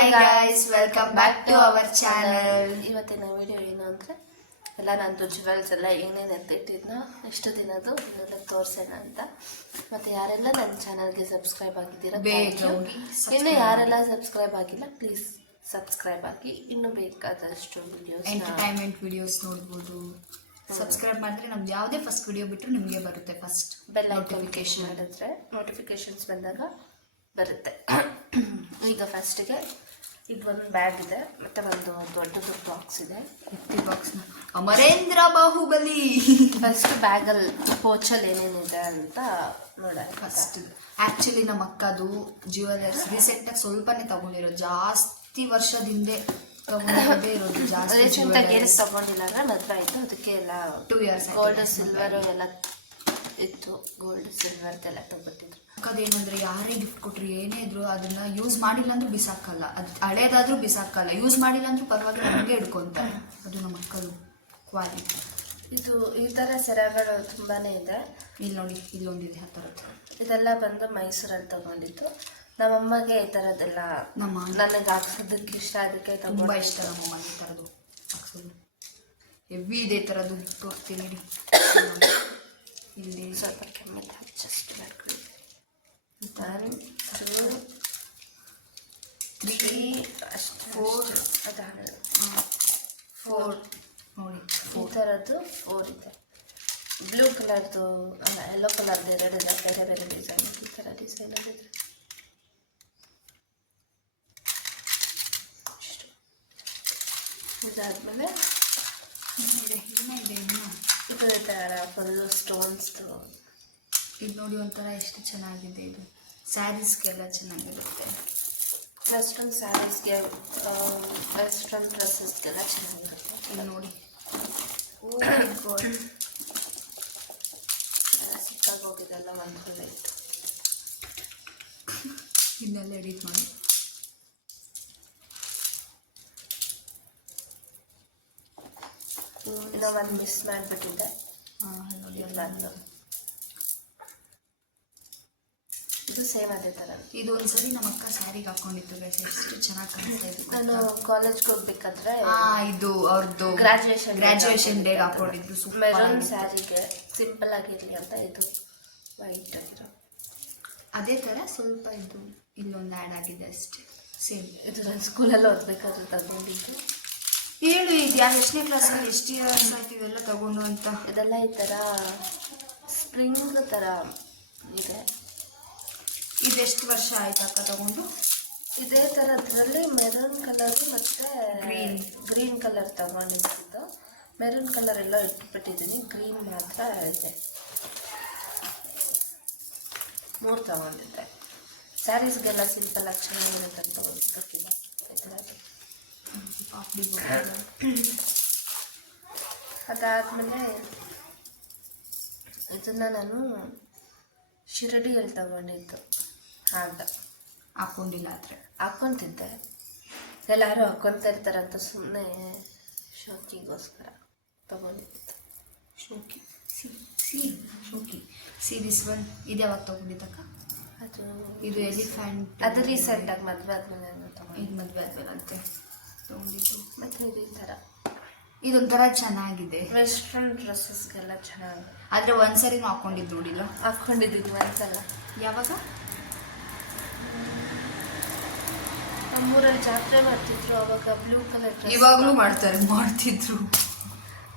Hi guys, welcome back to our channel. ಇವತ್ತಿನ video ಏನು ಅಂದರೆ ಎಲ್ಲ ನಂದು ಜುವೆಲ್ಸ್ ಎಲ್ಲ ಏನೇನು ಎತ್ತಿಟ್ಟಿದ್ನ ಎಷ್ಟು ದಿನದ್ದು ಇದೆಲ್ಲ ತೋರಿಸೋಣ ಅಂತ. ಮತ್ತು ಯಾರೆಲ್ಲ ನನ್ನ ಚಾನಲ್ಗೆ ಸಬ್ಸ್ಕ್ರೈಬ್ ಆಗಿದ್ದೀರಾ ಇನ್ನು ಯಾರೆಲ್ಲ ಸಬ್ಸ್ಕ್ರೈಬ್ ಆಗಿಲ್ಲ ಪ್ಲೀಸ್ ಸಬ್ಸ್ಕ್ರೈಬ್ ಆಗಿ. ಇನ್ನು ಬೇಕಾದಷ್ಟು ವಿಡಿಯೋಸ್ ಎಂಟರ್ಟೈನ್ಮೆಂಟ್ ವಿಡಿಯೋಸ್ ನೋಡ್ಬೋದು. ಸಬ್ಸ್ಕ್ರೈಬ್ ಮಾಡಿದ್ರೆ ನಮ್ದು ಯಾವುದೇ ಫಸ್ಟ್ ವಿಡಿಯೋ ಬಿಟ್ಟರು ನಿಮಗೆ ಬರುತ್ತೆ. ಫಸ್ಟ್ ಬೆಲ್ ನೋಟಿಫಿಕೇಶನ್ ಮಾಡಿದ್ರೆ ನೋಟಿಫಿಕೇಶನ್ಸ್ ಬಂದಾಗ ಬರುತ್ತೆ. ಈಗ ಫಸ್ಟಿಗೆ ಇದು ಒಂದು ಬ್ಯಾಗ್ ಇದೆ, ಮತ್ತೆ ಒಂದು ದೊಡ್ಡದು ಬಾಕ್ಸ್ ಇದೆ. ಬಾಕ್ಸ್ನ ಅಮರೇಂದ್ರ ಬಾಹುಬಲಿ. ಫಸ್ಟ್ ಬ್ಯಾಗಲ್ಲಿ ಪೋಚಲ್ಲಿ ಏನೇನಿದೆ ಅಂತ ನೋಡೋಣ. ಫಸ್ಟ್ ಆ್ಯಕ್ಚುಲಿ ನಮ್ಮ ಅಕ್ಕದು ಜ್ಯುವೆಲರ್ಸ್ ರೀಸೆಂಟಾಗಿ ಸ್ವಲ್ಪನೇ ತಗೊಂಡಿರೋದು, ಜಾಸ್ತಿ ವರ್ಷದಿಂದ ತಗೊಂಡೇ ಇರೋದು. ಜಾಸ್ತಿ ರೀಸೆಂಟಾಗಿ ಏನು ತಗೊಂಡಿಲ್ಲ ಅಂದರೆ ಮದುವೆ ಆಯಿತು, ಅದಕ್ಕೆ ಎಲ್ಲ 2 years ಗೋಲ್ಡ್ ಸಿಲ್ವರ್ ಎಲ್ಲ ಇತ್ತು. ಗೋಲ್ಡ್ ಸಿಲ್ವರ್ದೆಲ್ಲ ತಗೊಟ್ಟಿದ್ರು. ಅದೇನಂದ್ರೆ ಯಾರೇ ಗಿಫ್ಟ್ ಕೊಟ್ರು ಏನೇ ಇದ್ರು ಅದನ್ನ ಯೂಸ್ ಮಾಡಿಲ್ಲ ಅಂದ್ರೂ ಬಿಸಾಕಲ್ಲ. ಅದು ಹಳೇದಾದ್ರೂ ಬಿಸಾಕಲ್ಲ, ಯೂಸ್ ಮಾಡಿಲ್ಲ ಅಂದ್ರೂ ಪರವಾಗಿಲ್ಲ, ಹಂಗೆ ಹಿಡ್ಕೊಂತಾರೆ. ಅದು ನಮ್ಮ ಮಕ್ಕಳು ಕ್ವಾಲಿಟಿ. ಇದು ಈ ಥರ ಸೆರೆಗಳು ತುಂಬಾ ಇದೆ. ಇಲ್ಲಿ ನೋಡಿ, ಇಲ್ಲೊಂದಿದೆ ಆ ಥರದ್ದು. ಇದೆಲ್ಲ ಬಂದು ಮೈಸೂರಲ್ಲಿ ತಗೊಂಡಿದ್ದು. ನಮ್ಮಮ್ಮಗೆ ಈ ಥರದ್ದೆಲ್ಲ ನನಗೆ ಹಾಕ್ಸೋದಕ್ಕೆ ಇಷ್ಟ, ಅದಕ್ಕೆ ತುಂಬ ಇಷ್ಟ ನಮ್ಮಮ್ಮಗೆ ಈ ಥರದ್ದು ಹಾಕ್ಸೋದು. ಹೆವಿ ಇದೆ ಈ ಥರದ್ದು. ತೋರಿಸ್ತೀನಿ ಇಲ್ಲಿ ಸ್ವಲ್ಪ ಕೆಮ್ಮಲ್ಲಿ ಅಡ್ಜಸ್ಟ್ ಮಾಡ್ಕೊಳ್ಳಿ. 1 2 3 4 4 ನೋಡಿ ಈ ಥರದ್ದು 4 ಇದೆ. ಬ್ಲೂ ಕಲರ್ದು ಅಲ್ಲ, ಯೆಲ್ಲೋ ಕಲರ್ದು 2 ಇದೆ, ಬೇರೆ ಬೇರೆ ಡಿಸೈನ್. ಈ ಥರ ಡಿಸೈನ್ ಇದೆ. ಇದಾದ್ಮೇಲೆ ಇದು ಈ ಥರ ಫುಲ್ಲು ಸ್ಟೋನ್ಸ್ದು. ಇದು ನೋಡಿ ಒಂಥರ ಎಷ್ಟು ಚೆನ್ನಾಗಿದೆ. ಇದು ಸ್ಯಾರೀಸ್ಗೆಲ್ಲ ಚೆನ್ನಾಗಿರುತ್ತೆ. ವೆಸ್ಟರ್ನ್ ಸ್ಯಾರೀಸ್ಗೆ, ವೆಸ್ಟರ್ನ್ ಡ್ರೆಸ್ಸಸ್ಗೆಲ್ಲ ಚೆನ್ನಾಗಿರುತ್ತೆ. ಇದು ನೋಡಿ, ಸಿಕ್ಕಾಗೋಗಿದೆಲ್ಲ ಒಂದು ಫುಲ್ ಇತ್ತು. ಇದನ್ನೆಲ್ಲ ಎಡಿಟ್ ಮಾಡಿ. ಇನ್ನೂ ಒಂದು ಮಿಸ್ ಮಾಡಿಬಿಟ್ಟಿದ್ದೆ. ನೋಡಿ ಎಲ್ಲ ಇದು ಸೇಮ್ ಅದೇ ಥರ. ಇದು ಒಂದ್ಸರಿ ನಮ್ಮ ಅಕ್ಕ ಸ್ಯಾರಿಗೆ ಹಾಕೊಂಡಿತ್ತು ಗೈಸ್, ಎಷ್ಟು ಚೆನ್ನಾಗಿ ಕಾಣಿಸ್ತಾ ಇತ್ತು. ನಾನು ಕಾಲೇಜ್ಗೆ ಹೋಗ್ಬೇಕಾದ್ರೆ ಇದು ಅವ್ರದ್ದು ಗ್ರಾಜುಯೇಷನ್ ಡೇಗೆ ಹಾಕೊಂಡಿದ್ರು. ಮೆರೂನ್ ಸ್ಯಾರಿಗೆ ಸಿಂಪಲ್ ಆಗಿರಲಿ ಅಂತ ಇದು ವೈಟ್ ಆಗಿರೋ ಅದೇ ಥರ ಸ್ವಲ್ಪ ಇದು ಇಲ್ಲೊಂದು ಆ್ಯಡ್ ಆಗಿದೆ ಅಷ್ಟೇ. ಸೇಮ್ ಇದು ನಾನು ಸ್ಕೂಲಲ್ಲಿ ಓದಬೇಕಾದ್ರೆ ತಗೊಂಡಿದ್ದು. ಹೇಳು, ಇದು ಯಾವ ಎಷ್ಟನೇ ಕ್ಲಾಸಲ್ಲಿ ಎಷ್ಟು ಇಯರ್ಸ್ ಆಯ್ತು ಇದೆಲ್ಲ ತಗೊಂಡು ಅಂತ? ಇದೆಲ್ಲ ಈ ಥರ ಸ್ಪ್ರಿಂಗ್ ಥರ ಇದೆ. ಇದೆಷ್ಟು ವರ್ಷ ಆಯ್ತು ಅಕ್ಕ ತಗೊಂಡು? ಇದೇ ಥರದ್ರಲ್ಲಿ ಮೆರೂನ್ ಕಲರ್ ಮತ್ತು ಗ್ರೀನ್ ಕಲರ್ ತಗೊಂಡಿದ್ದು. ಮೆರೂನ್ ಕಲರ್ ಎಲ್ಲ ಇಟ್ಬಿಟ್ಟಿದ್ದೀನಿ, ಗ್ರೀನ್ ಮಾತ್ರ ಇದೆ. 3 ತಗೊಂಡಿದ್ದೆ. ಸ್ಯಾರೀಸ್ಗೆಲ್ಲ ಸಿಂಪಲ್ ಆಗಿ ಚೆನ್ನಾಗಿರುತ್ತೆ ಅಂತ ಗೊತ್ತಿಲ್ಲ. ಈ ಥರ ಅದಾದಮೇಲೆ ಇದನ್ನು ನಾನು ಶಿರಡಿಯಲ್ಲಿ ತಗೊಂಡಿದ್ದು. ಆಗ ಹಾಕ್ಕೊಂಡಿಲ್ಲ, ಆದರೆ ಹಾಕ್ಕೊತಿದ್ದೆ. ಎಲ್ಲರೂ ಹಾಕ್ಕೊತಾ ಇರ್ತಾರಂತ ಸುಮ್ಮನೆ ಶೋಕಿಗೋಸ್ಕರ ತಗೊಂಡಿದ್ದು. ಶೋಕಿ ದಿಸ್ ಒನ್. ಇದು ಯಾವಾಗ ತಗೊಂಡಿದ್ದಕ್ಕ? ಅದು ಇದು ಎಲಿಫೆಂಟ್. ಅದು ರೀಸೆಂಟಾಗಿ ಮದುವೆ ಆದಮೇಲೆ ಇದು ಮದುವೆ ಆದಮೇಲೆ ಅಂತೆ ತಗೊಂಡಿದ್ದು. ಮತ್ತು ಇದು ಈ ಥರ ಇದೊಂಥರ ಚೆನ್ನಾಗಿದೆ. ವೆಸ್ಟರ್ನ್ ಡ್ರೆಸ್ಸಸ್ಗೆಲ್ಲ ಚೆನ್ನಾಗಿ. ಆದರೆ ಒಂದ್ಸರಿನೂ ಹಾಕ್ಕೊಂಡಿದ್ದು ನೋಡಿಲ್ಲ. ಹಾಕ್ಕೊಂಡಿದ್ದೀನಿ ಒಂದ್ಸಲ. ಯಾವಾಗ? ನಮ್ಮೂರಲ್ಲಿ ಜಾತ್ರೆ ಮಾಡ್ತಿದ್ರು ಅವಾಗ ಬ್ಲೂ ಕಲರ್. ಇವಾಗಲೂ ಮಾಡ್ತಿದ್ರು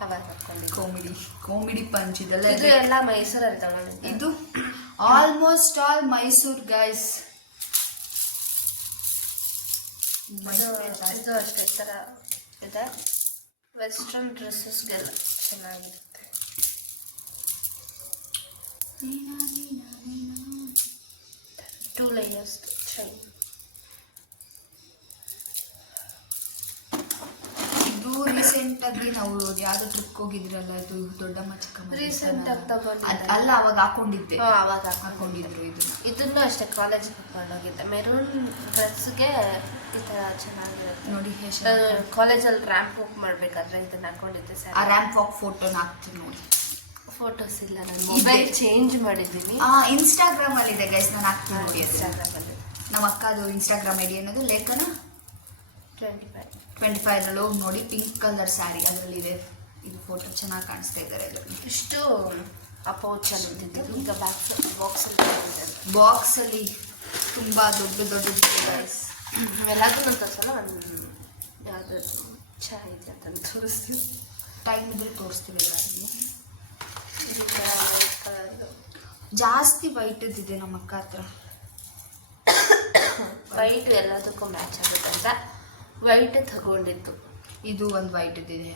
ಅವಾಗ ಹಾಕ್ಕೊಂಡಿದ್ದು. ಕಾಮಿಡಿ ಪಂಚ್ ಇದೆಲ್ಲ. ಇದು ಎಲ್ಲ ಮೈಸೂರಲ್ಲಿ ತಗೊಂಡಿದ್ದು. ಇದು ಆಲ್ಮೋಸ್ಟ್ ಆಲ್ ಮೈಸೂರು ಗೈಸ್. ಇದು ಅಷ್ಟೇ ಥರ ಇದೆ. ವೆಸ್ಟರ್ನ್ ಡ್ರೆಸ್ಸಸ್ಗೆಲ್ಲ ಚೆನ್ನಾಗಿರುತ್ತೆ. 2 layers ಚೈನ್. ಇದು ರೀಸೆಂಟಾಗಿ ನಾವು ಯಾವ್ದು ಟ್ರಿಪ್ಗೆ ಹೋಗಿದ್ರಲ್ಲ, ಇದು ದೊಡ್ಡಮ್ಮ ಚಿಕ್ಕಮ್ಮ ರೀಸೆಂಟಾಗಿ ತಗೊಂಡಿದ್ದೆ. ಅಲ್ಲ, ಅವಾಗ ಹಾಕೊಂಡಿದ್ದೆ. ಅವಾಗ ಹಾಕೊಂಡಿದ್ರು. ಇದನ್ನು ಅಷ್ಟೇ ಕಾಲೇಜಿಗೆ ಹಾಕೊಂಡೋಗಿದ್ದೆ. ಮೆರೂನ್ ಡ್ರೆಸ್ಗೆ ಈ ಥರ ಚೆನ್ನಾಗಿರುತ್ತೆ ನೋಡಿ. ಕಾಲೇಜಲ್ಲಿ ರ್ಯಾಂಪ್ ವಾಕ್ ಮಾಡಬೇಕಾದ್ರೆ ಇದನ್ನು ಹಾಕೊಂಡಿದ್ದೆ. ಸರ್, ಆ ರ್ಯಾಂಪ್ ವಾಕ್ ಫೋಟೋನ ಹಾಕ್ತೀನಿ ನೋಡಿ. ಫೋಟೋಸ್ ಇಲ್ಲ, ನಾನು ಮೊಬೈಲ್ ಚೇಂಜ್ ಮಾಡಿದ್ದೀನಿ. ಇನ್ಸ್ಟಾಗ್ರಾಮಲ್ಲಿ ಇದೆ ಗೈಸ್, ನಾನು ಹಾಕ್ತೀನಿ ನೋಡಿ. ಇನ್ಸ್ಟಾಗ್ರಾಮಲ್ಲಿ ನಮ್ಮ ಅಕ್ಕದು ಇನ್ಸ್ಟಾಗ್ರಾಮ್ ಐಡಿ ಅನ್ನೋದು ಲೇಖನ 25 ಹೋಗಿ ನೋಡಿ. ಪಿಂಕ್ ಕಲರ್ ಸ್ಯಾರಿ ಅದರಲ್ಲಿದೆ. ಇದು ಫೋಟೋ ಚೆನ್ನಾಗಿ ಕಾಣಿಸ್ತಾ ಇದ್ದಾರೆ ಇದರಲ್ಲಿ. ಇಷ್ಟು ಅಪೌಚಲ್ಲಿ ಇದ್ದಿದ್ದು ಈಗ ಬಾಕ್ಸಲ್ಲಿ ಬಾಕ್ಸಲ್ಲಿ ತುಂಬ ದೊಡ್ಡದು ಗೈಸ್. ಎಲ್ಲದೂ ನಾನು ತೋರಿಸಲ್ಲ. ಒಂದು ಯಾವುದು ಚೆನ್ನಾಗಿದೆ ಅಂತ ತೋರಿಸ್ತೀವಿ. ಟೈಮ್ ಇದ್ರೆ ತೋರಿಸ್ತೀವಿ ಎಲ್ಲರಿಗೂ. ಇದು ಜಾಸ್ತಿ ವೈಟ್ ಇದ್ದಿದೆ ನಮ್ಮ ಅಕ್ಕ ಹತ್ರ. ವೈಟ್ ಎಲ್ಲದಕ್ಕೂ ಮ್ಯಾಚ್ ಆಗುತ್ತೆ ಅಂತ ವೈಟ್ ತಗೊಂಡಿತ್ತು. ಇದು ಒಂದು ವೈಟ್ ಇದ್ದಿದೆ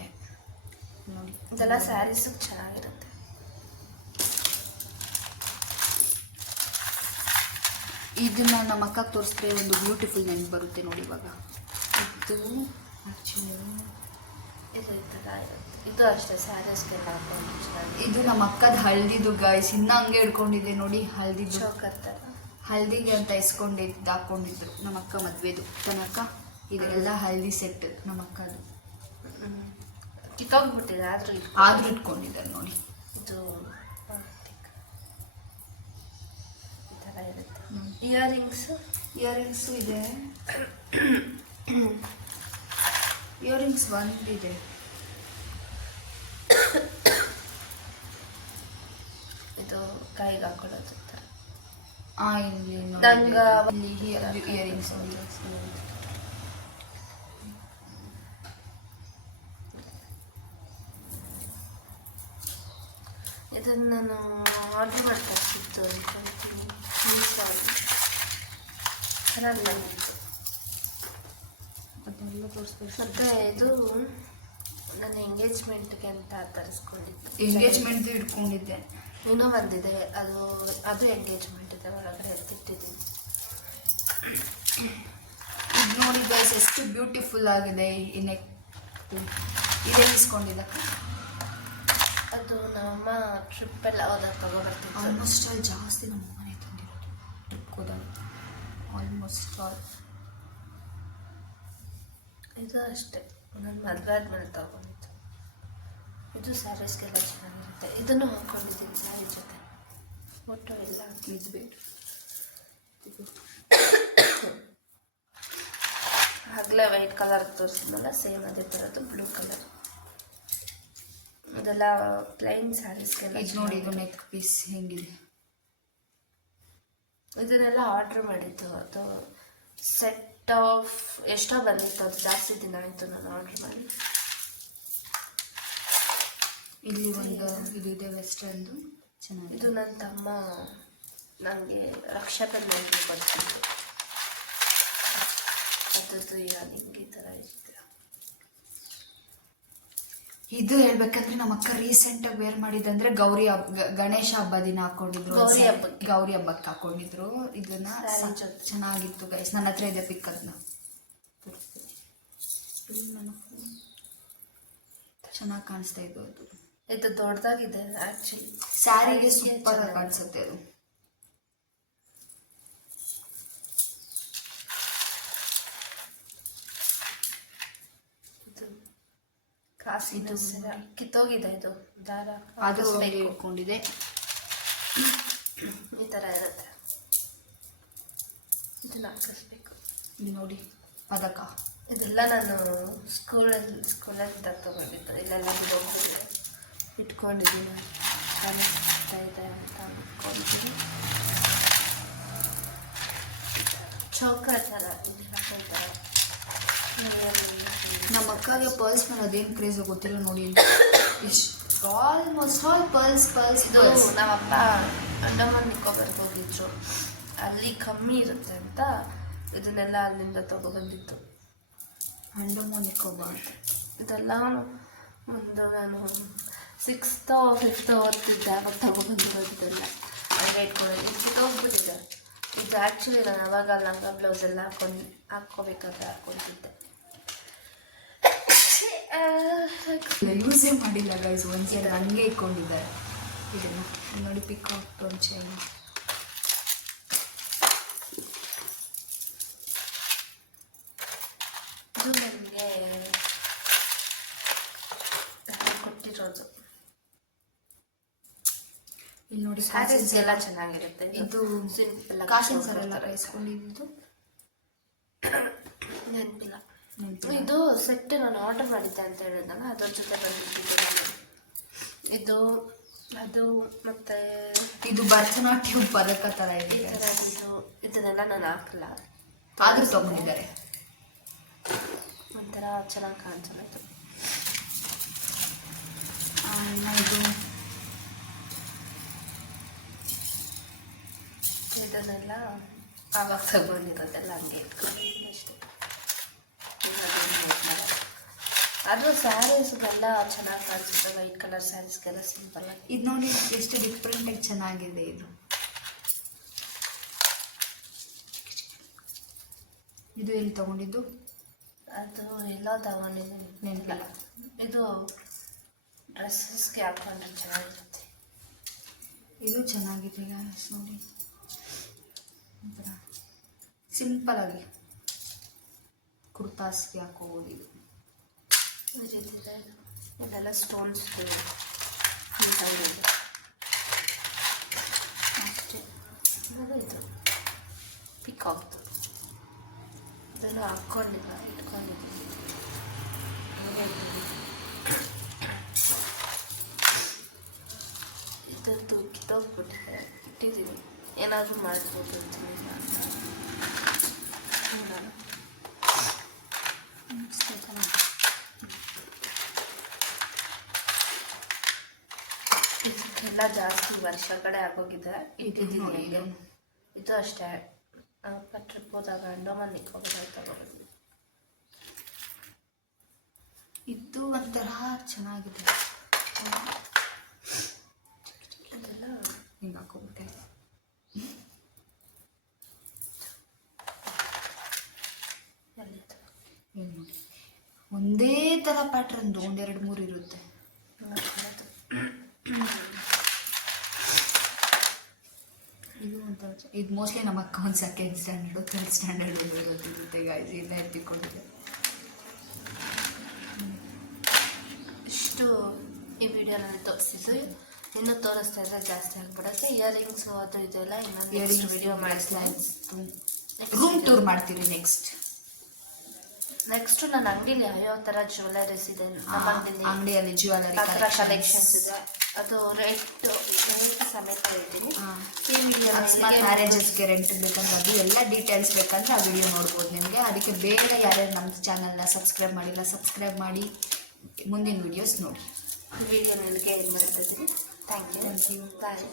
ನೋಡಿ. ಇದೆಲ್ಲ ಸ್ಯಾರೀಸು ಚೆನ್ನಾಗಿರುತ್ತೆ. ಇದನ್ನ ನಮ್ಮ ಅಕ್ಕ ತೋರಿಸಿದ್ರೆ ಒಂದು ಬ್ಯೂಟಿಫುಲ್ ನೆನಪು ಬರುತ್ತೆ ನೋಡಿ. ಇವಾಗ ಇದು ಆ್ಯಕ್ಚುಲಿ ಇದು ಈ ಥರ ಇರುತ್ತೆ. ಇದು ಅಷ್ಟೇ ಸ್ಯಾರೀಸ್ಗೆಲ್ಲ ಹಾಕೊಂಡು ಚೆನ್ನಾಗಿ. ಇದು ನಮ್ಮ ಅಕ್ಕದ ಹಳ್ದಿದು ಗೈಸ್. ಇನ್ನ ಹಂಗೆ ಹಿಡ್ಕೊಂಡಿದೆ ನೋಡಿ. ಹಳ್ದಿದು ಚೋಕರ್ ಥರ ಹಲ್ದಿಗೆ ಅಂತ ಇಸ್ಕೊಂಡಿದ್ದು ಹಾಕೊಂಡಿದ್ರು ನಮ್ಮ ಅಕ್ಕ ಮದುವೆದು ತನಕ. ಇದೆಲ್ಲ ಹಲ್ದಿ ಸೆಟ್ ನಮ್ಮ ಅಕ್ಕದು. ಕಿತ್ತೋಗ್ಬಿಟ್ಟಿದೆ ಆದರೂ ಇಟ್ಕೊಂಡಿದ್ದಾರೆ ನೋಡಿ. ಇದು ಈ ಥರ ಇರುತ್ತೆ. ಇಯರಿಂಗ್ಸು ಇದೆ. ಇಯರಿಂಗ್ಸ್ ಒಂದಿದೆ. ಇದು ಕೈಗೆ ಹಾಕೊಳ್ಳೋದು ಥರ. ಇಲ್ಲಿ ಇಯರಿಂಗ್ಸ್ ಇದನ್ನು ನಾನು ಆರ್ಡ್ರ್ ಮಾಡ್ತಾ ಇತ್ತು ಅಂದ್ಕೊಳ್ತೀನಿ. ಚೆನ್ನಾಗಿ ಬಂದಿತ್ತು. ಅದನ್ನೆಲ್ಲ ತೋರಿಸ್ಬೇಕು. ಮತ್ತು ಇದು ನನ್ನ ಎಂಗೇಜ್ಮೆಂಟ್ಗೆ ಅಂತ ತರಿಸ್ಕೊಂಡಿದ್ದು. ಎಂಗೇಜ್ಮೆಂಟ್ ಇಟ್ಕೊಂಡಿದ್ದೆ. ಇನ್ನೂ ಬಂದಿದೆ. ಅದು ಎಂಗೇಜ್ಮೆಂಟ್ ಇದೆ. ಒಳಗಡೆ ಎತ್ತಿಟ್ಟಿದ್ದೀನಿ. ಇದು ನೋಡಿ ಗೈಸ್ ಎಷ್ಟು ಬ್ಯೂಟಿಫುಲ್ ಆಗಿದೆ. ಈ ನೆಕ್ ಇದೇ ಇಸ್ಕೊಂಡಿದ್ದ. ಅದು ನಮ್ಮಮ್ಮ ಟ್ರಿಪ್ಪೆಲ್ಲ ಹೋದಾಗ ತಗೊಬರ್ತಿತ್ತು. ಆಲ್ಮೋಸ್ಟ್ ಆಲ್ ಜಾಸ್ತಿ ನಮ್ಮ ಮನೆ ತಂದಿರೋದು ಟ್ರಿಪ್ ಹೋದಾಗ. ಆಲ್ಮೋಸ್ಟ್ ಆಲ್ ಇದು ಅಷ್ಟೇ ನನ್ನ ಮದುವೆ ಆದ್ಮೇಲೆ ತಗೊಂಡಿದ್ದು. ಇದು ಸ್ಯಾರೀಸ್ಗೆಲ್ಲ ಚೆನ್ನಾಗಿರುತ್ತೆ. ಇದನ್ನು ಹಾಕೊಂಡಿದ್ದೀನಿ ಸ್ಯಾರಿ ಜೊತೆ. ಒಟ್ಟು ಎಲ್ಲ ಇದು ಬೇಕು. ಆಗಲೇ ವೈಟ್ ಕಲರ್ ತೋರಿಸಿದ್ನಲ್ಲ, ಸೇಮ್ ಅದೇ ಥರದ್ದು ಬ್ಲೂ ಕಲರ್. ಇದೆಲ್ಲ ಪ್ಲೈನ್ ಸ್ಯಾರೀಸ್ಗೆಲ್ಲ. ಇದು ನೋಡಿ, ಇದು ನೆಕ್ ಪೀಸ್ ಹೆಂಗಿದೆ. ಇದನ್ನೆಲ್ಲ ಆರ್ಡ್ರ್ ಮಾಡಿದ್ದು. ಅದು ಸೆಟ್ ಆಫ್ ಎಷ್ಟೋ ಬಂದಿತ್ತು. ಅದು ಜಾಸ್ತಿ ದಿನ ಆಯಿತು ನಾನು ಆರ್ಡ್ರ್ ಮಾಡಿ. ಇಲ್ಲಿ ಒಂದು ಇದು ಇದೆ ವೆಸ್ಟರ್ನ್ದು ಚೆನ್ನಾಗಿದೆ. ಇದು ನನ್ನ ತಮ್ಮ ನನಗೆ ರಕ್ಷಾಬಂಧನಕ್ಕೆ ಬರ್ತಿತ್ತು. ಅದರದ್ದು ನಿಮಗೆ ಈ ಥರ ಇರುತ್ತೆ. ಇದು ಹೇಳ್ಬೇಕಂದ್ರೆ ನಮ್ಮ ಅಕ್ಕ ರೀಸೆಂಟಾಗಿ ವೇರ್ ಮಾಡಿದಂದ್ರೆ ಗಣೇಶ ಹಬ್ಬ ದಿನ ಹಾಕೊಂಡಿದ್ರು. ಗೌರಿ ಹಬ್ಬಕ್ಕೆ ಹಾಕೊಂಡಿದ್ರು. ಇದನ್ನ ಚೆನ್ನಾಗಿತ್ತು ಗೈಸ್. ನನ್ನ ಹತ್ರ ಇದೆ ಪಿಕ್. ಅದನ್ನ ಚೆನ್ನಾಗಿ ಕಾಣಿಸ್ತಾ ಇದ್ದು. ಇದು ದೊಡ್ಡದಾಗಿದೆ ಆ್ಯಕ್ಚುಲಿ. ಸ್ಯಾರಿಗೆ ಸೂಪರ್ ಕಾಣಿಸುತ್ತೆ ಅದು. ಕಾಸಿದು ಕಿತ್ತೋಗಿದೆ. ಇದು ದಾರ ಅದು ಇಟ್ಕೊಂಡಿದೆ. ಈ ಥರ ಇರುತ್ತೆ. ಇದನ್ನ ಹಾಕಿಸ್ಬೇಕು. ಇದು ನೋಡಿ ಪದಕ. ಇದೆಲ್ಲ ನಾನು ಸ್ಕೂಲಲ್ಲಿ ತಗೊಂಡಿದ್ದು. ಇಲ್ಲೆಲ್ಲ ಹೋಗ್ಬಿಟ್ಟಿದೆ, ಇಟ್ಕೊಂಡಿದ್ದೀನಿ. ಕಾಣಿಸ್ತಾ ಇದೆ ಅಂತ ಅಂದ್ಕೊಂಡಿದ್ದೀನಿ. ಚೌಕ ಥರ ಇಲ್ಲಿ ಹಾಕೊಳ್ತಾರೆ. ನಮ್ಮ ಅಕ್ಕಗೆ ಪರ್ಲ್ಸ್ ಮೇಲೆ ಅದೇನು ಕ್ರೇಜ್ ಗೊತ್ತಿಲ್ಲ ನೋಡಿ. ಎಷ್ಟು ಆಲ್ಮೋಸ್ಟ್ ಆಲ್ ಪರ್ಲ್ಸ್. ಇದು ನಮ್ಮಪ್ಪ ಅಂಡಮಾನ್ ನಿಕೋಬಾರ್ಗೆ ಹೋಗಿದ್ರು. ಅಲ್ಲಿ ಕಮ್ಮಿ ಇರುತ್ತೆ ಅಂತ ಇದನ್ನೆಲ್ಲ ಅಲ್ಲಿಂದ ತಗೊಬಂದಿತ್ತು. ಅಂಡಮಾನ್ ನಿಕೋಬಾರ್ ಇದೆಲ್ಲ ಒಂದು ನಾನು 6th or 5th ಓದ್ತಿದ್ದೆ ಅವಾಗ ತಗೊಬಂದಿರೋದಿದೆಲ್ಲ. ಹಾಗೆ ಇಟ್ಕೊಳ್ಳೋದು. ಇದು ಕಿತ್ತೋಗ್ಬಿಟ್ಟಿದೆ. ಇದು ಆ್ಯಕ್ಚುಲಿ ನಾನು ಅವಾಗ ಲಂಗ ಬ್ಲೌಸ್ ಎಲ್ಲ ಹಾಕ್ಕೋಬೇಕಾದ್ರೆ ಹಾಕ್ಕೊಳ್ತಿದ್ದೆ. ಯೂಸೇ ಮಾಡಿಲ್ಲ ಗೈಸ್. ಒಂದು ಸೈಡ್ ಹಂಗೆ ಇಟ್ಕೊಂಡಿದ್ದಾರೆ. ಇದನ್ನು ನೋಡಿ, ಪಿಕ್ ಒಂದು ಚೈನ್. ಇದು ನನಗೆ ಕೊಟ್ಟಿರೋದು. ಇಲ್ಲಿ ನೋಡಿ ಸ್ಯಾರೀಸ್ ಎಲ್ಲ ಚೆನ್ನಾಗಿರುತ್ತೆ. ಇದು ಸಿಂಪಲ್ ಕಾಶನ್ ಸರ್ ಎಲ್ಲ ಕೈಸ್ಕೊಂಡಿದ್ದು ನೆನಪಿಲ್ಲ. ಇದು ಸೆಟ್ ನಾನು ಆರ್ಡರ್ ಮಾಡಿದ್ದೆ ಅಂತ ಹೇಳಿದ್ನಲ್ಲ, ಅದ್ರ ಜೊತೆ ಬಂದಿದ್ದು ಇದು ಅದು ಮತ್ತೆ ಇದು ಭರತನಾಟ್ಯಂ ಪದಕ ಥರ ಈ ಇದೆ ಥರ ಇದು ಇದನ್ನೆಲ್ಲ ನಾನು ಹಾಕಲ್ಲ, ಆದರೂ ತೊಗೊಂಡಿದ್ದಾರೆ. ಒಂಥರ ಚೆನ್ನಾಗಿ ಕಾಣಿಸಲ್ಲ ಇದು. ಇದು ಇದನ್ನೆಲ್ಲ ಆವಾಗ ತಗೊಂಡಿರೋದೆಲ್ಲ ಹಂಗೆ ಇಟ್ಕೊಂಡು ಅಷ್ಟೇ. ಅದು ಸ್ಯಾರೀಸ್ಗೆಲ್ಲ ಚೆನ್ನಾಗಿ ಕಾಣಿಸುತ್ತೆ, ವೈಟ್ ಕಲರ್ ಸ್ಯಾರೀಸ್ಗೆಲ್ಲ ಸಿಂಪಲ್ ಆಗಿ. ಇದು ನೋಡಿ ಎಷ್ಟು ಡಿಫ್ರೆಂಟಾಗಿ ಚೆನ್ನಾಗಿದೆ ಇದು. ಇದು ಎಲ್ಲಿ ತಗೊಂಡಿದ್ದು? ಅದು ಎಲ್ಲ ತಗೊಂಡಿದ್ದೀನಿ, ನೆನಪಿಲ್ಲ. ಇದು ಡ್ರೆಸ್ಸಸ್ಗೆ ಹಾಕೊಂಡ್ರೆ ಚೆನ್ನಾಗಿರುತ್ತೆ. ಇದು ಚೆನ್ನಾಗಿದೆ ನೋಡಿ, ಒಂಥರ ಸಿಂಪಲ್ ಆಗಿ ಕುರ್ತಾಸ್ಗೆ ಹಾಕೋಬೋದು. ಇದು ಈ ರೀತಿ ಇದೆ, ಇದೆಲ್ಲ ಸ್ಟೋನ್ಸ್ ಡಿಸೈನ್ ಇದೆ ಅಷ್ಟೇ. ಇದು ಪಿಕಾಕ್ದು ಇದನ್ನು ಹಾಕ್ಕೊಂಡಿಲ್ಲ, ಇಟ್ಕೊಂಡಿದ್ದೀನಿ. ಇದದ್ದು ಕಿತ್ತೋಗ್ಬಿಟ್ಟಿದೆ, ಇಟ್ಟಿದ್ದೀನಿ, ಏನಾದರೂ ಮಾಡ್ಬೋದು ಅಂತೀನಿ ನಾನು. ಇದಕ್ಕೆಲ್ಲ ಜಾಸ್ತಿ ವರ್ಷಗಳೇ ಆಗೋಗಿದೆ, ಇಟ್ಟಿದ್ದೀನಿ. ಇದು ಅಷ್ಟೇ, ಟ್ರಿಪ್ ಹೋದಾಗ ಅಂಡೋಮನ್ ನಿಕ್ಕೋಗೋದಾಗ ತಗೋಬೋದು. ಇದು ಒಂಥರ ಚೆನ್ನಾಗಿದೆ, ಅದೆಲ್ಲ ಹಿಂಗೆ ಹಾಕೋಬಿಟ್ಟೆ. ಏನು ನೋಡಿ, ಒಂದೇ ಥರ ಪ್ಯಾಟ್ರನ್ದು ಒಂದೆರಡು ಮೂರು ಇರುತ್ತೆ. ಇದು ಒಂಥರ ಇದು ಮೋಸ್ಟ್ಲಿ ನಮ್ಮ ಅಕ್ಕ ಒಂದು ಸೆಕೆಂಡ್ ಸ್ಟ್ಯಾಂಡರ್ಡು ಥರ್ಡ್ ಸ್ಟ್ಯಾಂಡರ್ಡ್ ಗೊತ್ತಿರುತ್ತೆ ಗಾಯ್ಸ್, ಇಲ್ಲ ಎತ್ತಿಕೊಂಡಿದೆ. ಇಷ್ಟು ಈ ವಿಡಿಯೋನಲ್ಲಿ ತೋರಿಸಿದ್ದು, ಇನ್ನೂ ತೋರಿಸ್ತಾ ಇದ್ರೆ ಜಾಸ್ತಿ ಆಗ್ಬಿಡುತ್ತೆ. ಇಯರಿಂಗ್ಸು ಅದು ಇದೆಲ್ಲ ಇನ್ನೊಂದು ವಿಡಿಯೋ ಮಾಡಿಸ್ತೀನಿ. ರೂಮ್ ಟೂರ್ ಮಾಡ್ತೀವಿ ನೆಕ್ಸ್ಟ್ ನನ್ನ ಅಂಗಡಿಲಿ ಯಾವ್ಯಾವ ಥರ ಜ್ಯುವೆಲರೀಸ್ ಇದೆ, ನಮ್ಮ ಅಂಗಡಿಯಲ್ಲಿ ಜ್ಯುವೆಲರಿ ಕಲೆಕ್ಷನ್ಸ್ ಇದೆ, ಅದು ರೇಟ್ ಸಮೇತ ಹೇಳ್ತೀನಿ. ಈ ವಿಡಿಯೋ ಮ್ಯಾರೇಜಸ್ಗೆ ರೆಂಟ್ ಬೇಕಂದ್ರೆ ಅದು ಎಲ್ಲ ಡೀಟೇಲ್ಸ್ ಬೇಕಂದ್ರೆ ಆ ವಿಡಿಯೋ ನೋಡ್ಬೋದು ನಿಮಗೆ. ಅದಕ್ಕೆ ಬೇಗ ಯಾರ್ಯಾರು ನಮ್ಮ ಚಾನಲ್ನ ಸಬ್ಸ್ಕ್ರೈಬ್ ಮಾಡಿಲ್ಲ ಸಬ್ಸ್ಕ್ರೈಬ್ ಮಾಡಿ ಮುಂದಿನ ವಿಡಿಯೋಸ್ ನೋಡಿ. ವಿಡಿಯೋ ನಿಮಗೆ ಏನು ಮಾಡ್ತಿದ್ದೀನಿ. Thank you, bye.